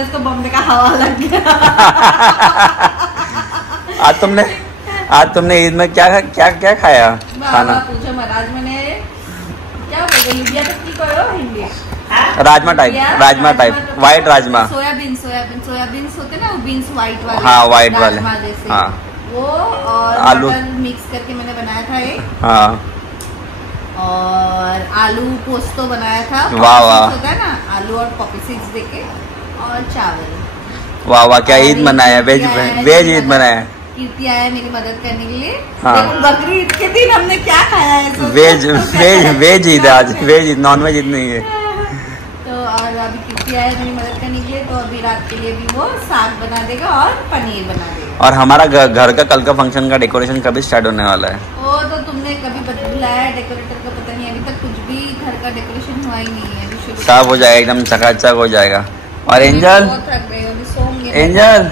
है इसको बॉम्बे का हवा लग गया। आज तुमने ईद में क्या खाया खाना? पूछो महाराज, मैंने क्या बोलते लुबिया टिक्की करो Hindi rajma type white rajma, soybean होते ना वो बीन्स व्हाइट वाले, हाँ व्हाइट वाले, हाँ वो और आलू मिक्स करके मैंने बनाया था एक, हाँ और आलू पोस्तो बनाया था, वाह वाह, होता है ना आलू और पॉपी सीड्स देके, और चावल। वाह वाह, क्या ईद मनाया? वेज ईद मनाया। कीर्ति आया मेरी मदद करने के लिए। हाँ। बकरी ईद के दिन हमने क्या खाया है? वेज ईद आज, veg Eid, non veg Eid नहीं है। तो और अभी कीर्ति आया मेरी मदद करने के लिए, तो अभी रात के लिए भी वो साग बना देगा और पनीर बना देगा। और हमारा घर का कल का फंक्शन का डेकोरेशन कभी स्टार्ट होने वाला है? वो तो तुमने कभी बुलाया डेकोरेटर का, पता नहीं, अभी तक कुछ भी घर का डेकोरेशन हुआ ही नहीं है। सब हो जाएगा, एकदम चकाचक हो जाएगा। और एंजल, एंजल